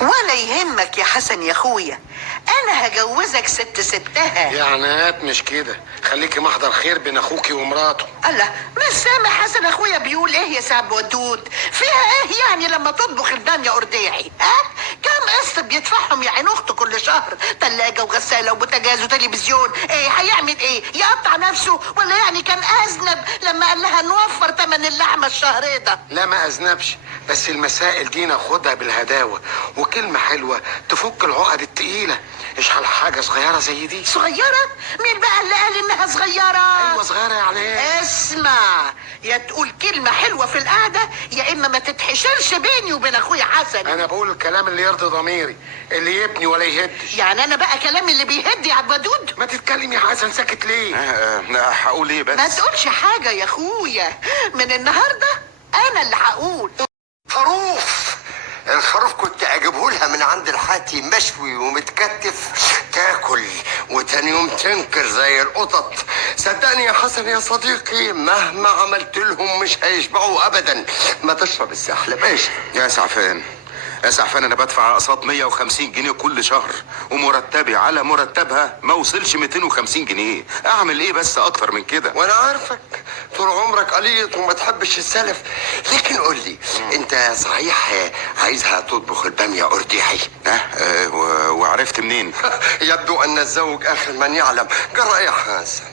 ولا يهمك يا حسن يا اخويا، انا هجوزك ستها. يعني هات مش كده، خليكي محضر خير بين اخوكي ومراته. الله، مش سامع حسن اخويا بيقول ايه يا سعد ودود؟ فيها ايه يعني لما تطبخ الباميه قرداحي؟ ها؟ كام قسط بيدفعهم يا عين اخته كل شهر؟ تلاجه وغساله وبوتاجاز وتلفزيون. ايه هيعمل ايه؟ يقطع نفسه ولا يعني كان اذنب لما قال لها نوفر تمن اللحمه الشهر ده؟ لا ما اذنبش، بس المسائل دي ناخدها بالهداوه، وكلمه حلوه تفك العقد التقيله. اشحال حاجه صغيره زي دي. صغيره؟ مين بقى اللي قال انها صغيره؟ ايوه صغيره يعني ايه؟ اسمع، يا تقول كلمة حلوة في القعدة يا إما ما تتحشرش بيني وبين أخويا حسن. أنا بقول الكلام اللي يرضي ضميري، اللي يبني ولا يهدش. يعني أنا بقى كلامي اللي بيهد يا عبد ودود؟ ما تتكلم يا حسن، ساكت ليه؟ هقول ايه بس؟ ما تقولش حاجة يا أخويا، من النهاردة أنا اللي هقول. خروف، الخروف كنت اجيبه لها من عند الحاتي مشوي ومتكتف، تاكل وتاني يوم تنكر زي القطط. صدقني يا حسن يا صديقي، مهما عملت لهم مش هيشبعوا ابدا. ما تشرب السحلب ايش؟ يا سعفان، يا سعفان، انا بدفع اقساط 150 جنيه كل شهر، ومرتبي على مرتبها ما وصلش 250 جنيه. اعمل ايه بس اكتر من كده؟ وانا عارفك طول عمرك قليط وما تحبش السلف، لكن قول لي انت صحيح عايزها تطبخ الباميه قرداحي؟ وعرفت منين؟ يبدو ان الزوج اخر من يعلم. جرى يا حسن،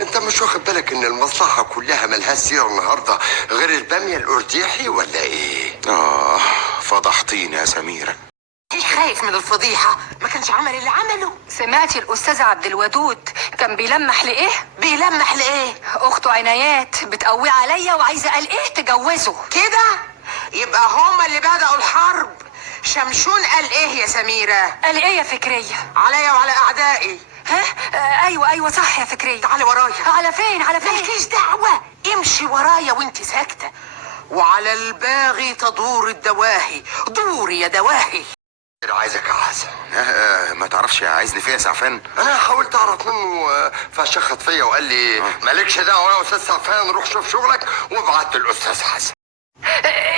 انت مش واخد بالك ان المصلحه كلها ملهاش سيره النهارده غير الباميه القرداحي ولا ايه؟ فضحتيني يا سميره. مش خايف من الفضيحة؟ ما كانش عمل اللي عمله. سمعتي الأستاذ عبد الودود كان بيلمح لإيه؟ بيلمح لإيه؟ أخته عنايات بتقوي عليا وعايزة قال إيه تجوزه كده؟ يبقى هما اللي بدأوا الحرب. شمشون قال إيه يا سميرة؟ قال إيه يا فكرية؟ عليا وعلى أعدائي. ها؟ أيوة صح يا فكرية. تعالي ورايا. على فين؟ على فين؟ مالكيش دعوة، امشي ورايا وانت ساكتة. وعلى الباغي تدور الدواهي، دوري يا دواهي. عايزك يا حسن. ما تعرفش عايزني فيها يا سعفان؟ انا حاولت اعرف منه فشخط فيا وقال لي مالكش دعوه يا استاذ سعفان، روح شوف شغلك، وابعت الاستاذ حسن.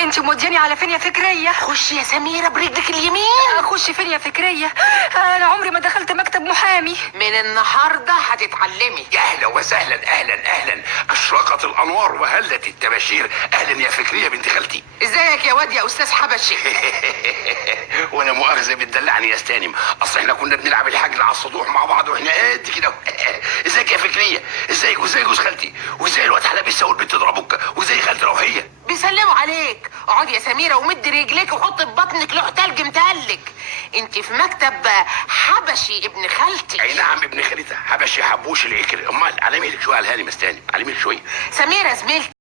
انت مودياني على فين يا فكرية؟ خش يا سميرة برجلك اليمين. اخش فين يا فكرية؟ انا عمري ما دخلت مكتب محامي. من النهاردة هتتعلمي. يا اهلا وسهلا، اهلا اهلا، اشرقت الانوار وهلت التباشير. اهلا يا فكريه بنت خالتي. ازيك يا واد يا استاذ حبشي؟ وانا مؤاخذه بتدلعني يا استانم، اصل احنا كنا بنلعب الحجر على السطوح مع بعض واحنا قد كده. ازيك يا فكريه؟ ازيك وازاي جوز خالتي؟ وازاي الواد حلبسه والبنت ضربوك؟ وازاي خالتي روحيه؟ بيسلموا عليك. اقعدي يا سميرة ومد رجليك وحط في بطنك لوح تلج متلج. انت في مكتب حبشي ابن خالتي. اي نعم ابن خالتها حبشي حبوش العكر. امال علمي لك شويه على الهاني مستانم، علمي لك شويه. سميرة زميلتي